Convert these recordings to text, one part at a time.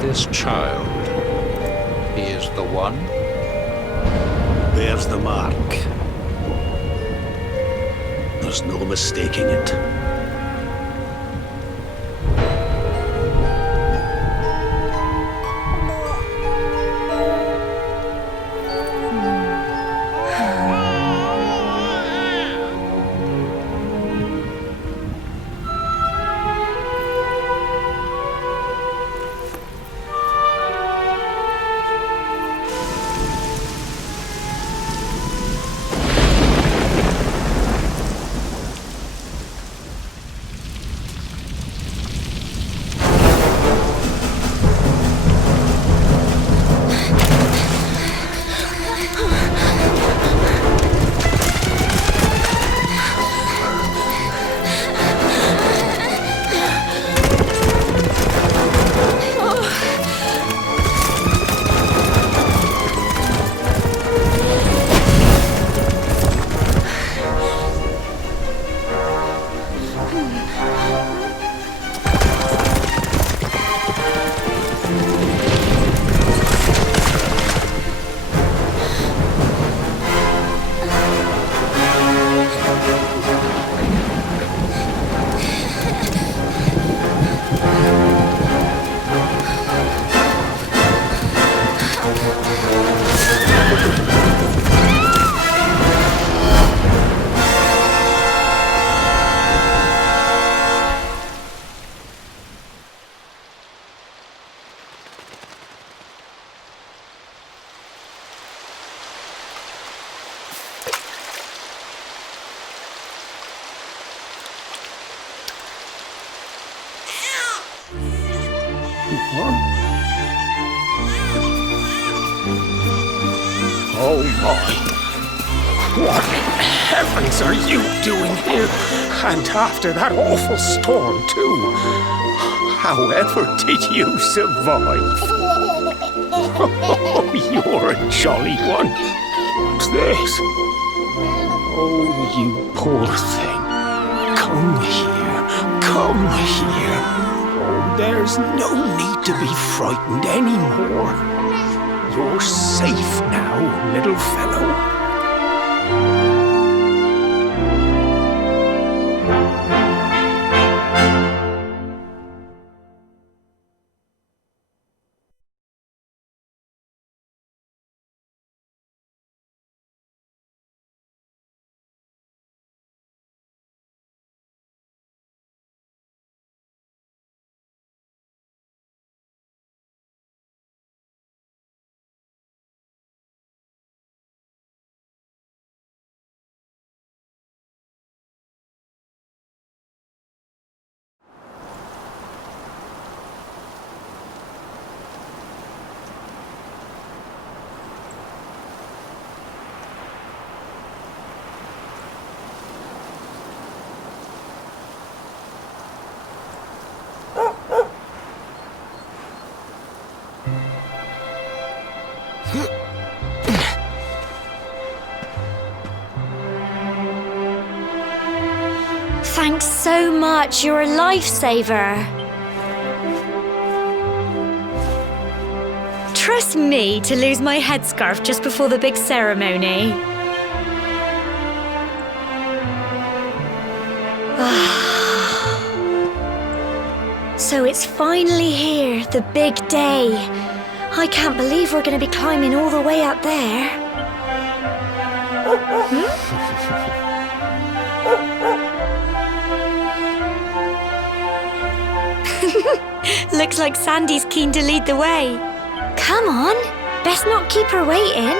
This child, he is the one? There's the mark. There's no mistaking it. Oh my. What in heavens are you doing here? And after that awful storm, too. However did you survive? Oh, you're a jolly one. What's this? Oh, you poor thing. Come here. Come here. Oh, there's no need to be frightened anymore. You're safe now, little fellow. Thanks so much, you're a lifesaver. Trust me to lose my headscarf just before the big ceremony. So it's finally here, the big day. I can't believe we're going to be climbing all the way up there. Looks like Sandy's keen to lead the way. Come on, best not keep her waiting.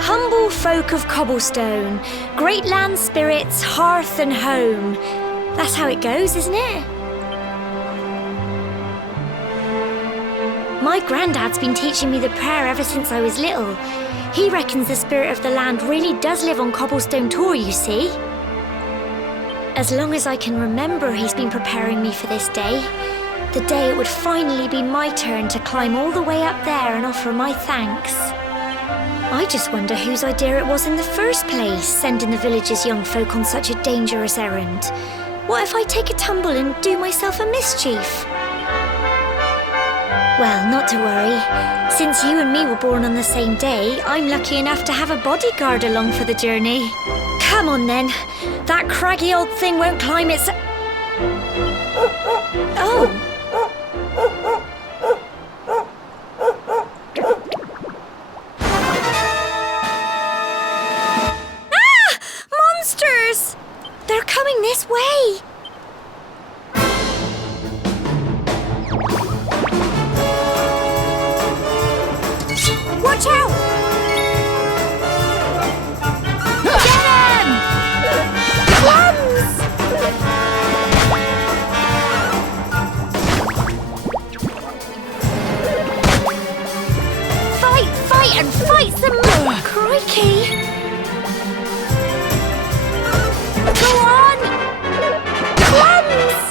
Humble folk of cobblestone, great land spirits, hearth and home. That's how it goes, isn't it? My granddad's been teaching me the prayer ever since I was little. He reckons the spirit of the land really does live on Cobblestone Tor, you see. As long as I can remember, he's been preparing me for this day. The day it would finally be my turn to climb all the way up there and offer my thanks. I just wonder whose idea it was in the first place, sending the village's young folk on such a dangerous errand. What if I take a tumble and do myself a mischief? Well, not to worry. Since you and me were born on the same day, I'm lucky enough to have a bodyguard along for the journey. Come on then. That craggy old thing won't climb its... Oh! Ah! Monsters! They're coming this way! Watch out! Get him! Plums! Fight and fight some more! Crikey! Go on! Plums!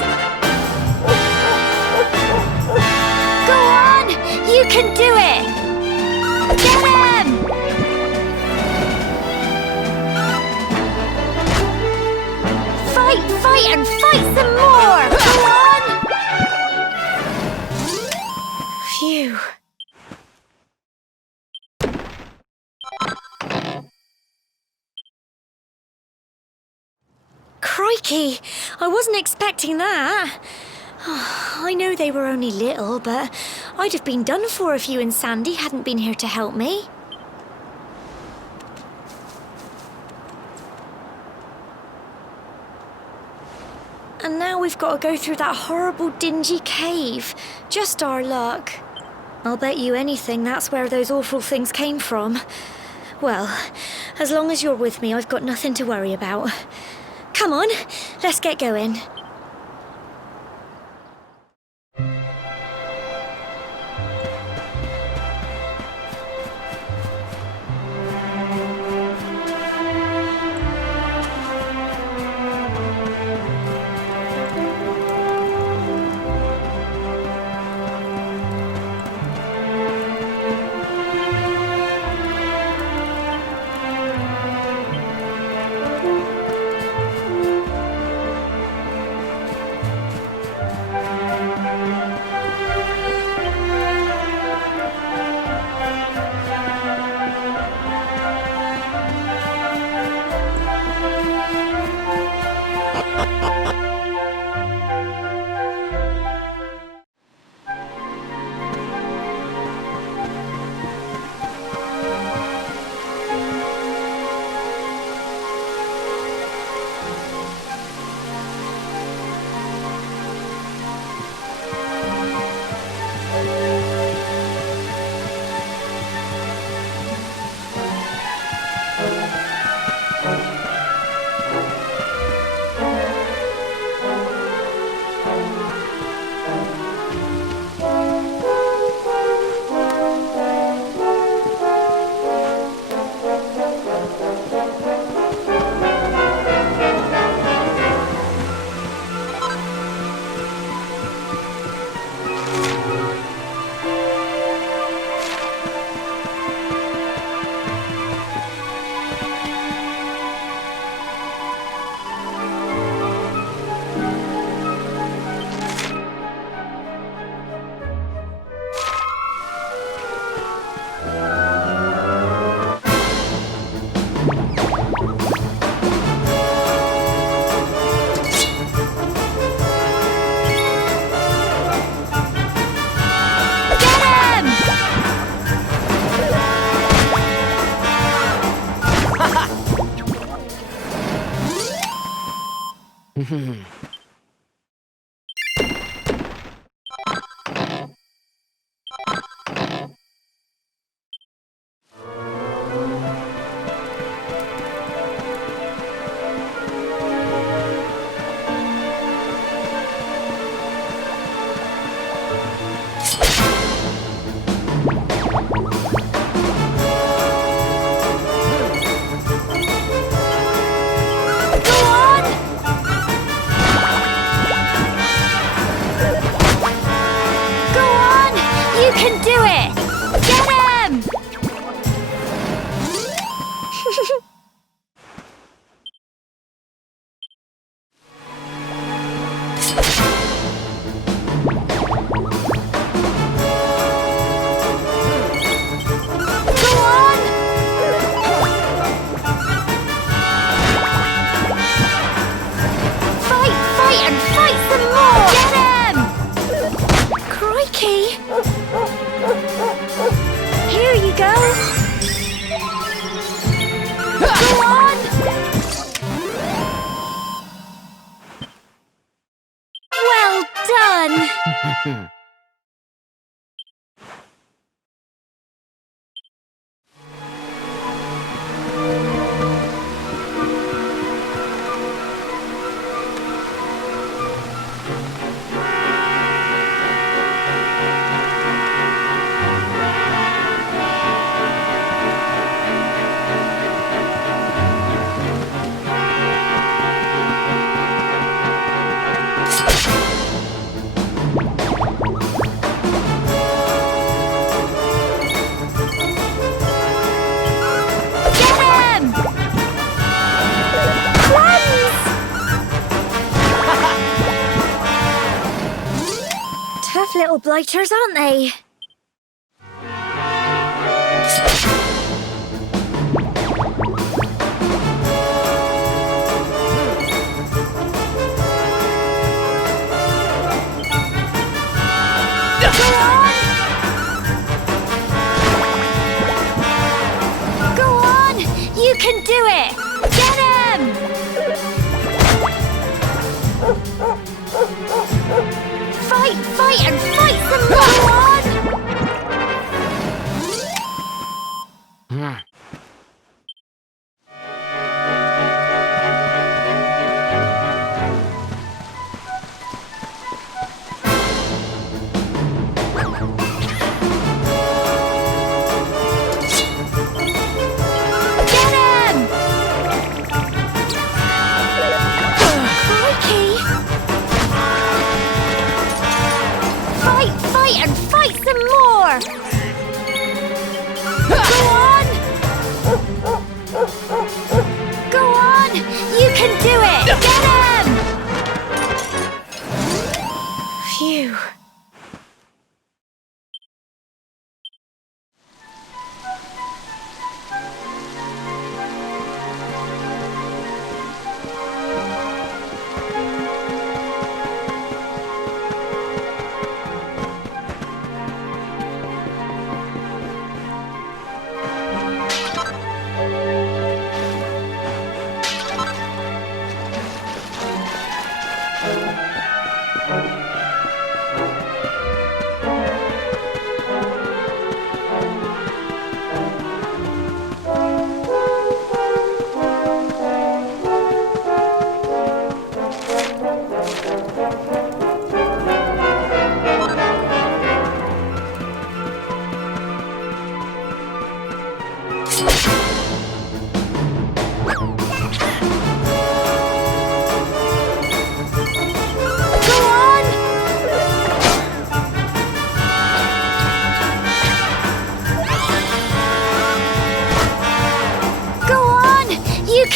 Go on! You can do it! Get him! Fight and fight some more! Go on! Phew. Crikey, I wasn't expecting that. I know they were only little, but I'd have been done for if you and Sandy hadn't been here to help me. And now we've got to go through that horrible, dingy cave. Just our luck. I'll bet you anything that's where those awful things came from. Well, as long as you're with me, I've got nothing to worry about. Come on, let's get going. Tough little blighters, aren't they? Go on! You can do it! Get him! Fight and fight some more!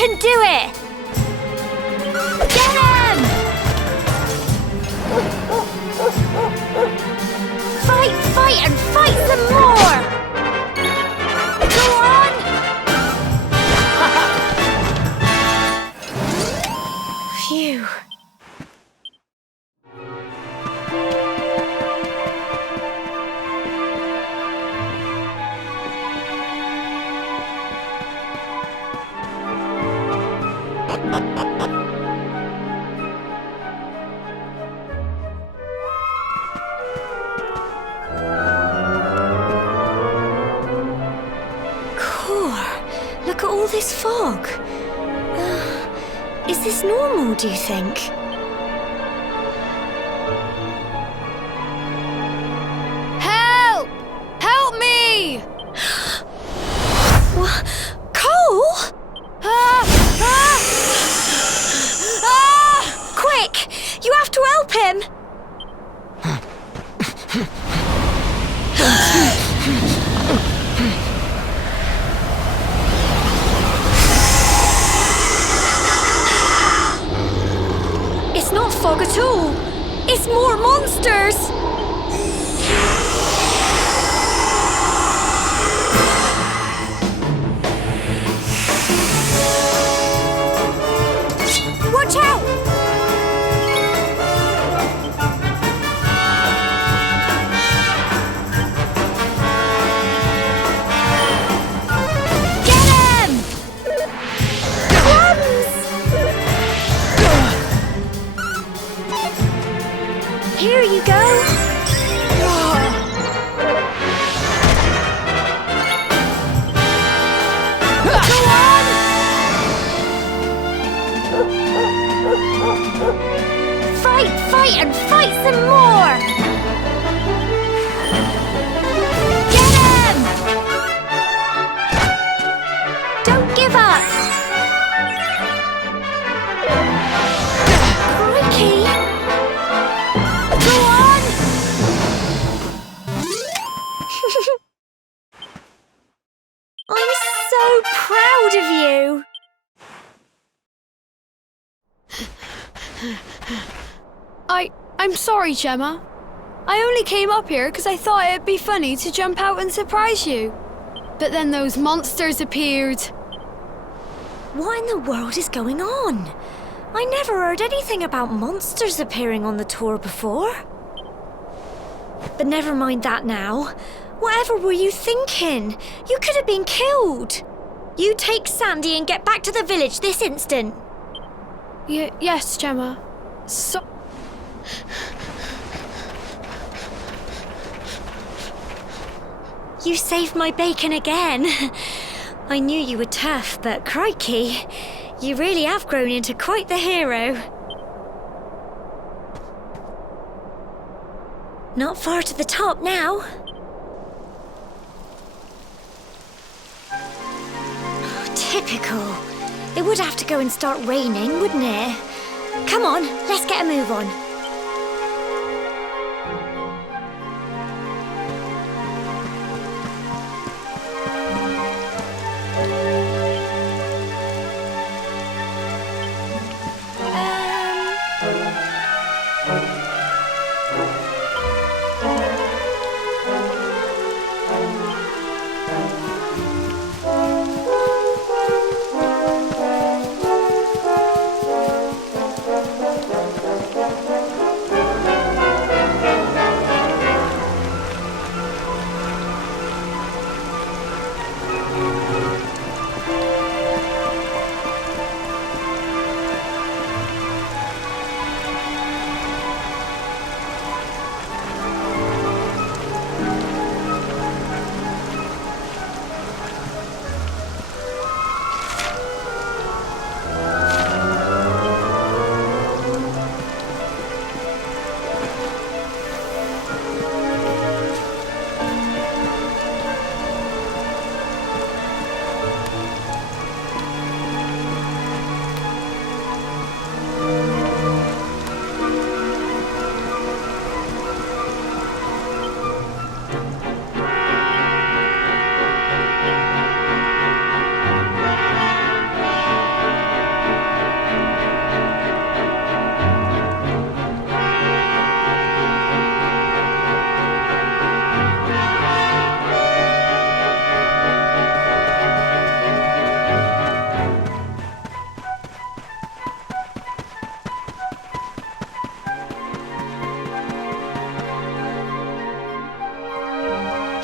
can do it! Get him! Fight and fight some more! Go on! Phew. Look at all this fog. Is this normal, do you think? Help! Help me! What? Cole? Quick! You have to help him! It's not fog at all. It's more monsters. Watch out! Get him! Here you go. Go on! Fight and fight some more! Get him! Don't give up! Crikey! Go on! I'm so proud of you! I'm sorry, Gemma. I only came up here because I thought it'd be funny to jump out and surprise you. But then those monsters appeared. What in the world is going on? I never heard anything about monsters appearing on the tour before. But never mind that now. Whatever were you thinking? You could have been killed. You take Sandy and get back to the village this instant. Yes, Gemma. You saved my bacon again. I knew you were tough, but crikey, you really have grown into quite the hero. Not far to the top now. Typical. It would have to go and start raining, wouldn't it? Come on, let's get a move on.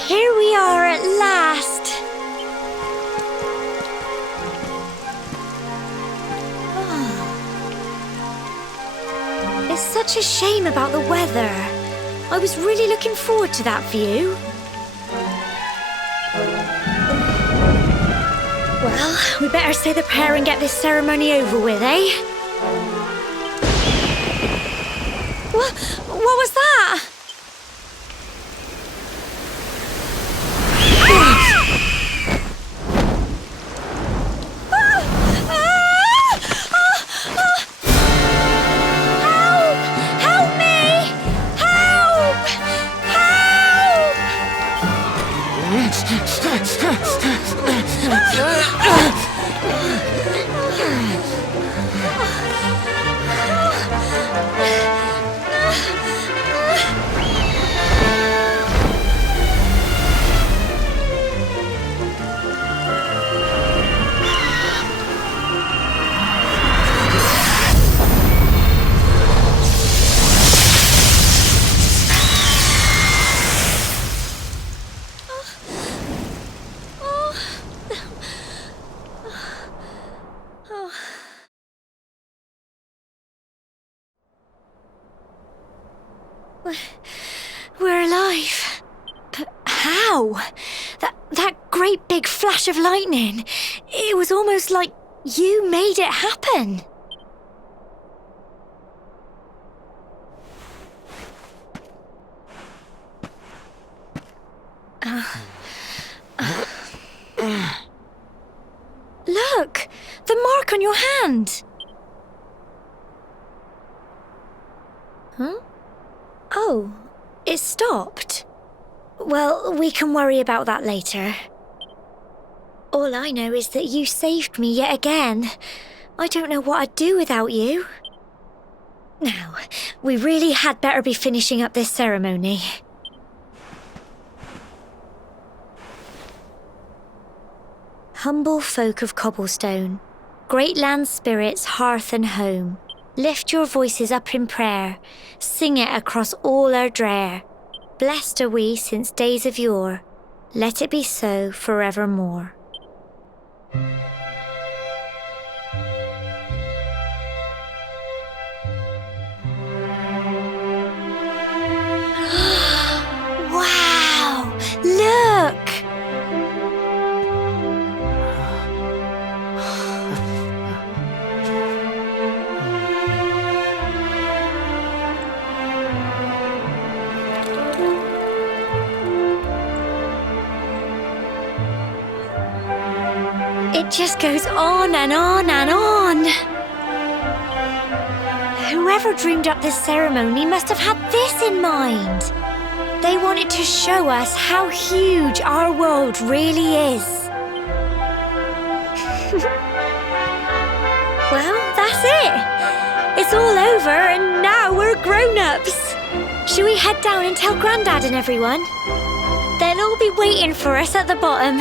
Here we are at last. It's such a shame about the weather. I was really looking forward to that view. Well, we better say the prayer and get this ceremony over with, eh? What was that? We're alive. But how? That great big flash of lightning. It was almost like you made it happen. Look! The mark on your hand! Huh? Oh, it stopped. Well, we can worry about that later. All I know is that you saved me yet again. I don't know what I'd do without you. Now, we really had better be finishing up this ceremony. Humble folk of Cobblestone, great land spirits, hearth and home, lift your voices up in prayer, sing it across all Erdrea. Blessed are we since days of yore, let it be so forevermore. Wow! Look! It just goes on and on and on. Whoever dreamed up this ceremony must have had this in mind. They wanted to show us how huge our world really is. Well, that's it. It's all over and now we're grown-ups. Shall we head down and tell Grandad and everyone? They'll all be waiting for us at the bottom.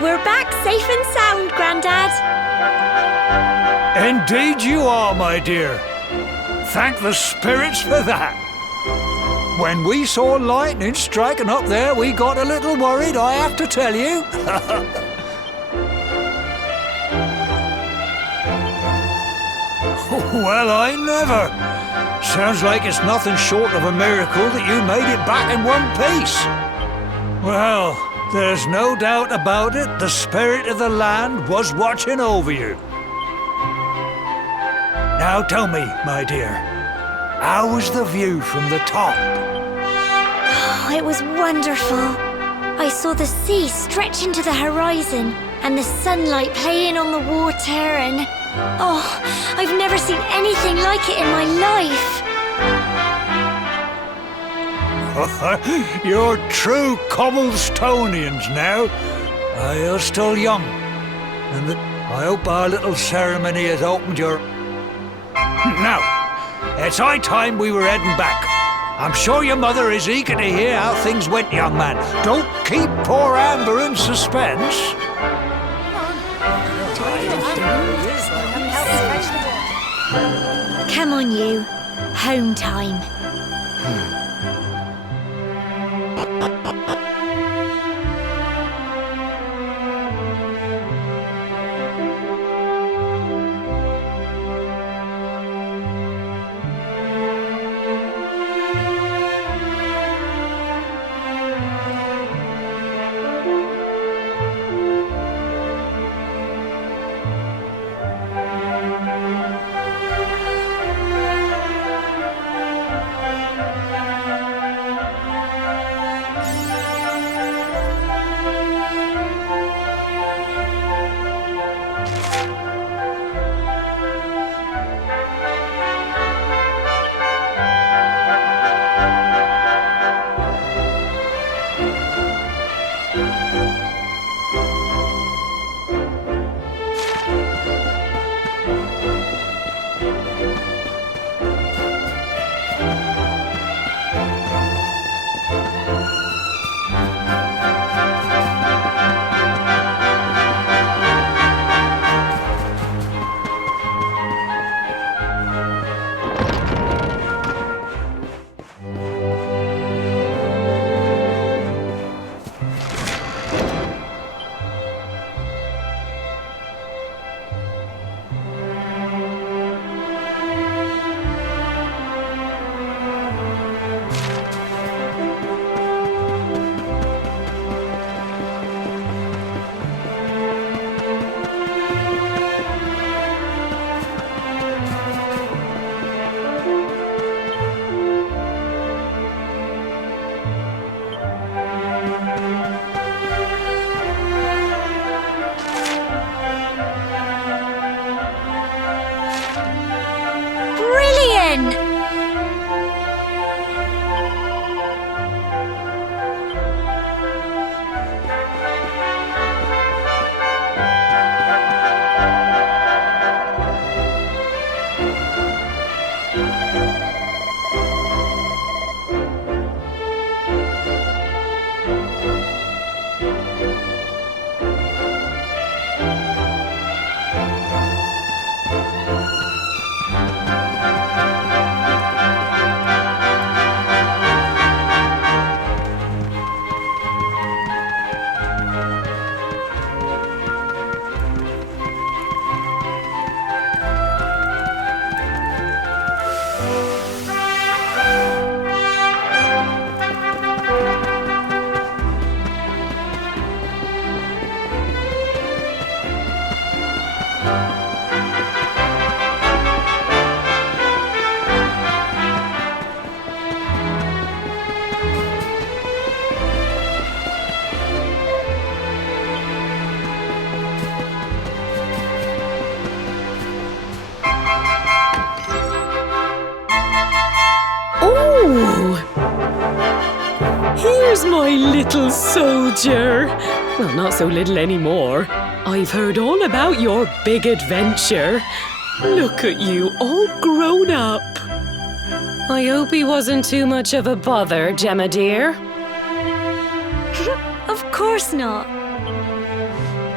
We're back safe and sound, Grandad. Indeed you are, my dear. Thank the spirits for that. When we saw lightning striking up there, we got a little worried, I have to tell you. Well, I never. Sounds like it's nothing short of a miracle that you made it back in one piece. Well, there's no doubt about it, the spirit of the land was watching over you. Now tell me, my dear, how was the view from the top? Oh, it was wonderful. I saw the sea stretch into the horizon and the sunlight playing on the water and... Oh, I've never seen anything like it in my life. You're true Cobblestonians now. You're still young. And I hope our little ceremony has opened your... Now, it's high time we were heading back. I'm sure your mother is eager to hear how things went, young man. Don't keep poor Amber in suspense. Come on, you. Home time. there's my little soldier. Well, not so little anymore. I've heard all about your big adventure. Look at you, all grown up. I hope he wasn't too much of a bother, Gemma dear. Of course not.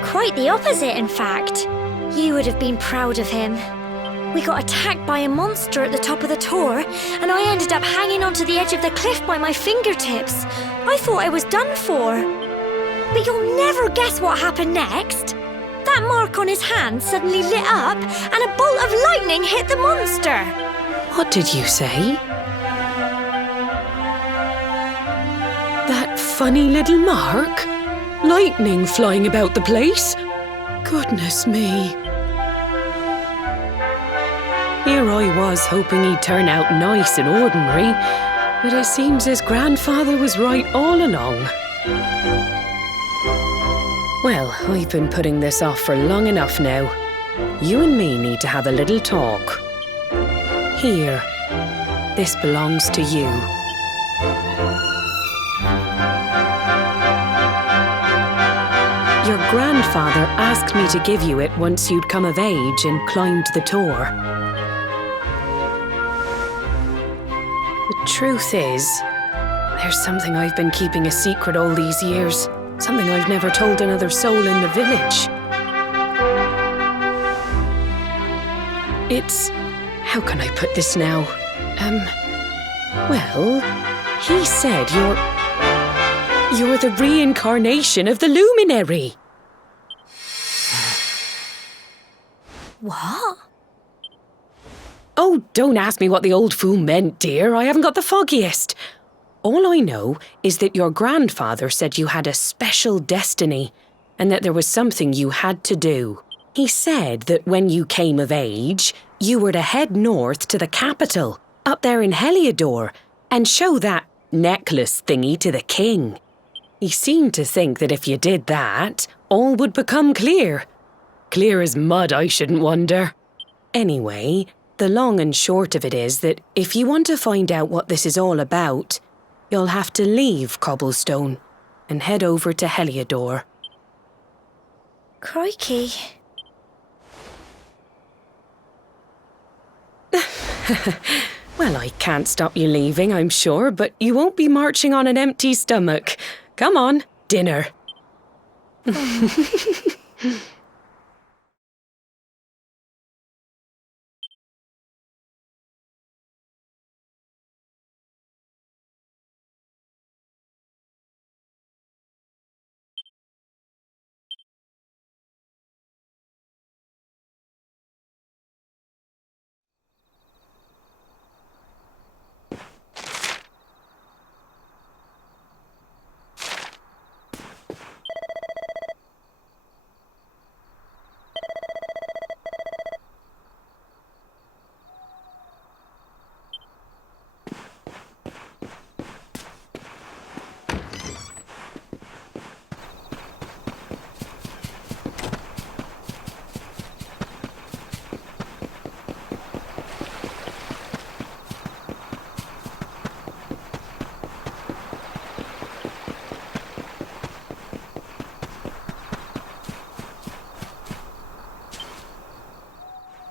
Quite the opposite, in fact. You would have been proud of him. We got attacked by a monster at the top of the tour, and I ended up hanging onto the edge of the cliff by my fingertips. I thought I was done for. But you'll never guess what happened next. That mark on his hand suddenly lit up, and a bolt of lightning hit the monster. What did you say? That funny little mark? Lightning flying about the place? Goodness me. Here I was hoping he'd turn out nice and ordinary, but it seems his grandfather was right all along. Well, I've been putting this off for long enough now. You and me need to have a little talk. Here, this belongs to you. Your grandfather asked me to give you it once you'd come of age and climbed the tour. The truth is, there's something I've been keeping a secret all these years. Something I've never told another soul in the village. It's... how can I put this now? Well, he said you're the reincarnation of the Luminary. What? Oh, don't ask me what the old fool meant, dear. I haven't got the foggiest. All I know is that your grandfather said you had a special destiny and that there was something you had to do. He said that when you came of age, you were to head north to the capital, up there in Heliodor, and show that necklace thingy to the king. He seemed to think that if you did that, all would become clear. Clear as mud, I shouldn't wonder. Anyway, the long and short of it is that if you want to find out what this is all about, you'll have to leave Cobblestone and head over to Heliodor. Crikey. Well, I can't stop you leaving, I'm sure, but you won't be marching on an empty stomach. Come on, dinner.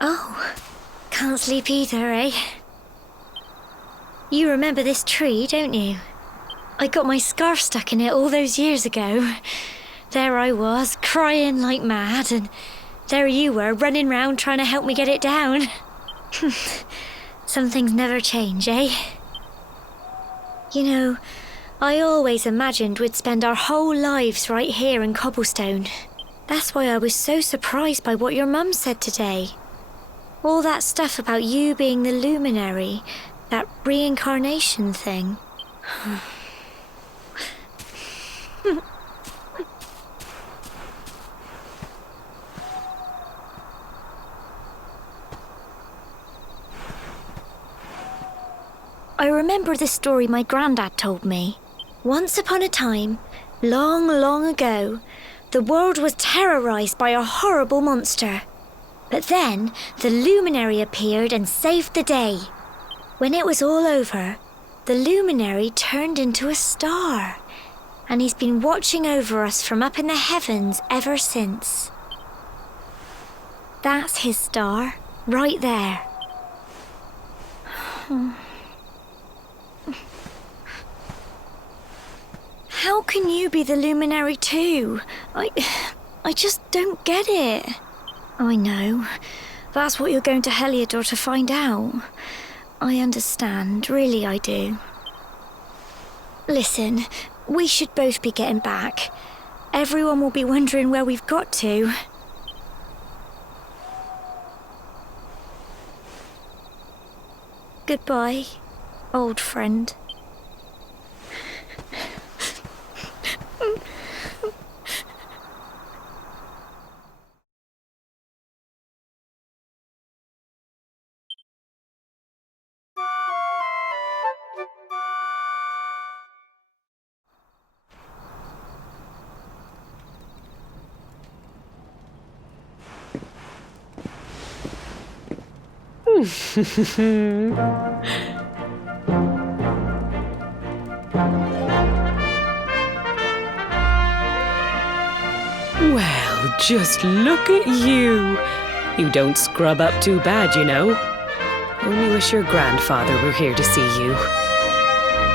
Oh, can't sleep either, eh? You remember this tree, don't you? I got my scarf stuck in it all those years ago. There I was, crying like mad, and there you were, running round trying to help me get it down. Some things never change, eh? You know, I always imagined we'd spend our whole lives right here in Cobblestone. That's why I was so surprised by what your mum said today. All that stuff about you being the Luminary, that reincarnation thing. I remember the story my granddad told me. Once upon a time, long, long ago, the world was terrorised by a horrible monster. But then, the Luminary appeared and saved the day. When it was all over, the Luminary turned into a star, And he's been watching over us from up in the heavens ever since. That's his star, right there. How can you be the Luminary too? I just don't get it. I know. That's what you're going to Heliodor to find out. I understand, really I do. Listen, we should both be getting back. Everyone will be wondering where we've got to. Goodbye, old friend. Well, just look at you. You don't scrub up too bad, you know. Only wish your grandfather were here to see you.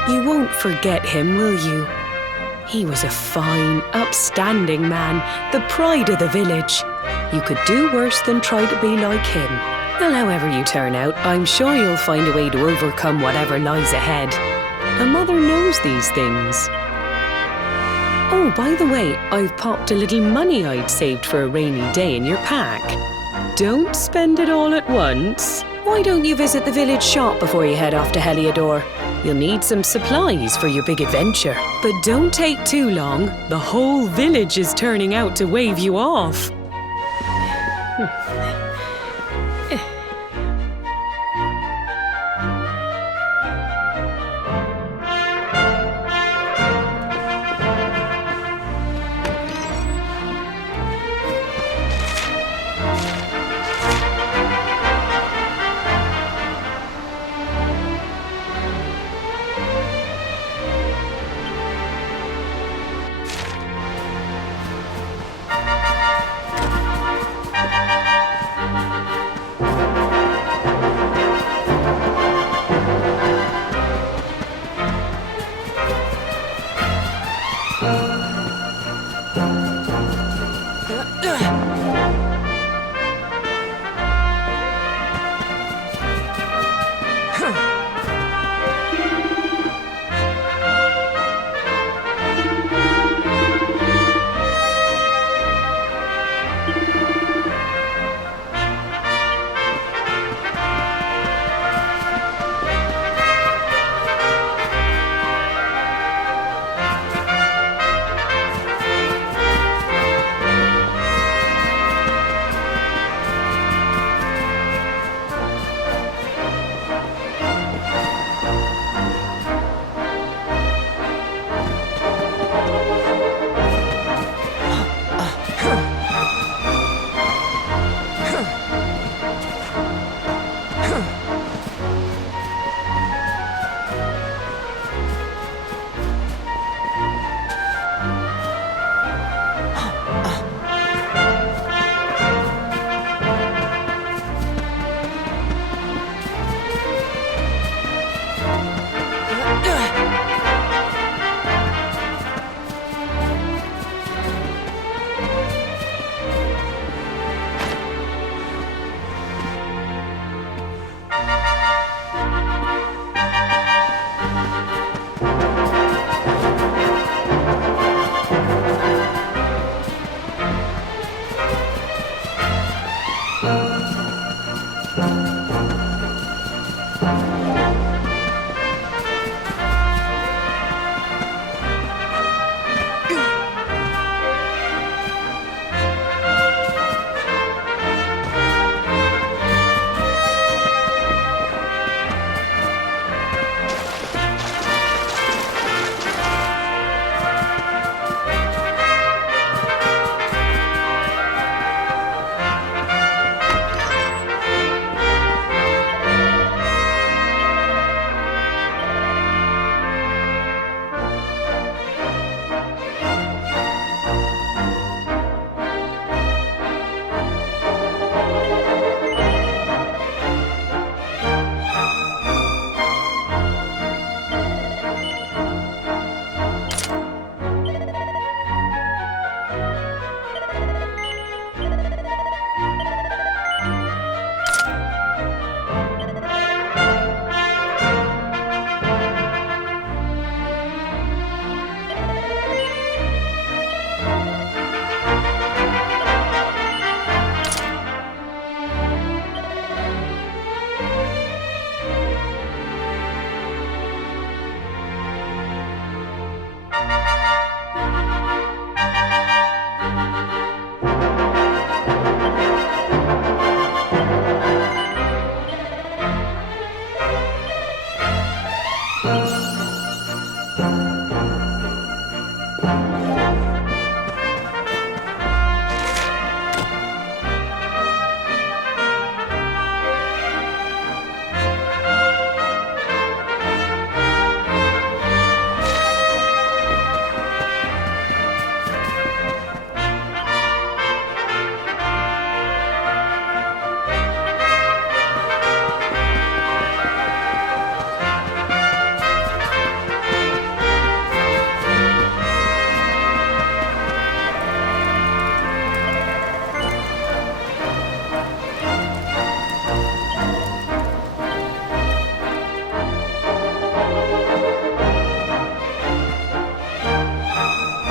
You won't forget him, will you? He was a fine, upstanding man, the pride of the village. You could do worse than try to be like him. Well, however you turn out, I'm sure you'll find a way to overcome whatever lies ahead. A mother knows these things. Oh, by the way, I've popped a little money I'd saved for a rainy day in your pack. Don't spend it all at once. Why don't you visit the village shop before you head off to Heliodor? You'll need some supplies for your big adventure. But don't take too long. The whole village is turning out to wave you off.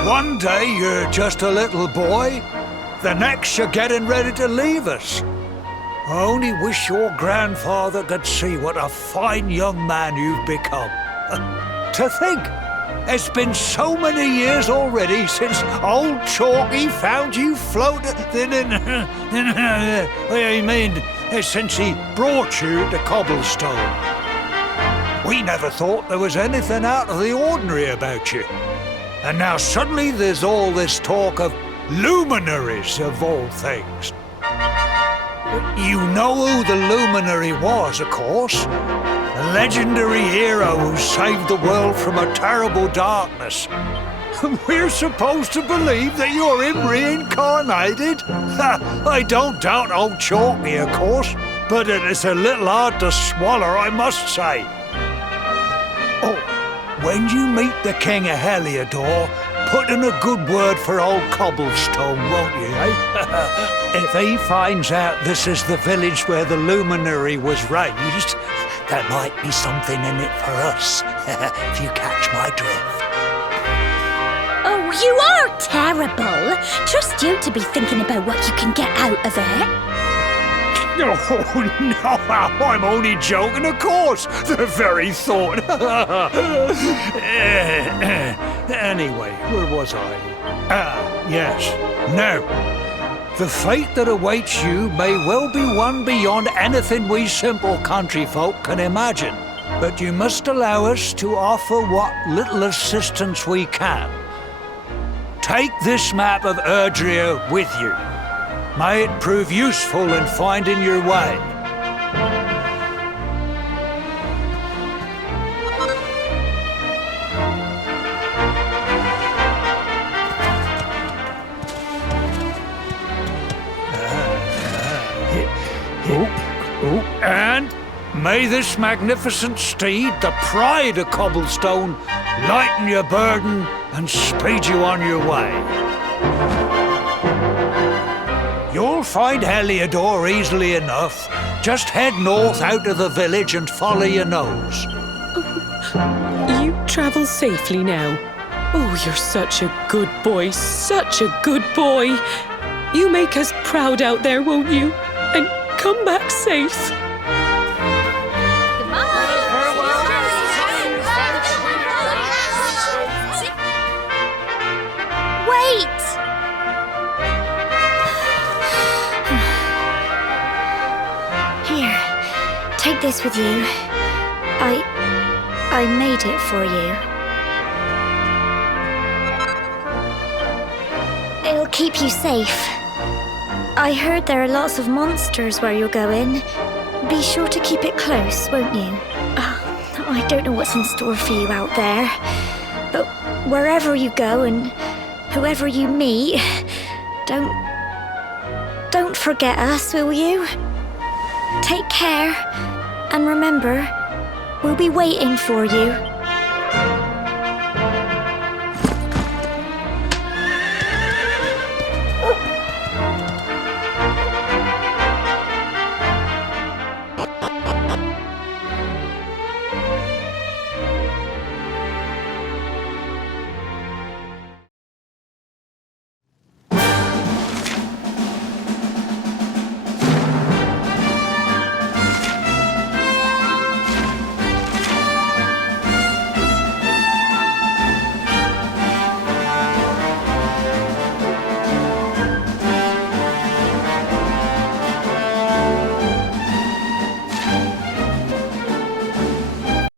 One day you're just a little boy, the next you're getting ready to leave us. I only wish your grandfather could see what a fine young man you've become. To think, it's been so many years already since old Chalky found you floating since he brought you to Cobblestone. We never thought there was anything out of the ordinary about you. And now suddenly there's all this talk of luminaries of all things. You know who the Luminary was, of course. A legendary hero who saved the world from a terrible darkness. We're supposed to believe that you're him reincarnated? I don't doubt old Chalky, of course, but it is a little hard to swallow, I must say. Oh, when you meet the King of Heliodor, put in a good word for old Cobblestone, won't you, eh? If he finds out this is the village where the Luminary was raised, there might be something in it for us, if you catch my drift. Oh, you are terrible. Trust you to be thinking about what you can get out of it. Oh, no, I'm only joking, of course. The very thought. Anyway, where was I? Yes. Now, the fate that awaits you may well be one beyond anything we simple country folk can imagine. But you must allow us to offer what little assistance we can. Take this map of Erdrea with you. May it prove useful in finding your way. And may this magnificent steed, the pride of Cobblestone, lighten your burden and speed you on your way. You'll find Heliodor easily enough. Just head north out of the village and follow your nose. You travel safely now. Oh, you're such a good boy, such a good boy. You make us proud out there, won't you? And come back safe. Wait! Here, take this with you. I made it for you. It'll keep you safe. I heard there are lots of monsters where you're going. Be sure to keep it close, won't you? I don't know what's in store for you out there, but wherever you go and whoever you meet, don't forget us, will you? Take care, and remember, we'll be waiting for you.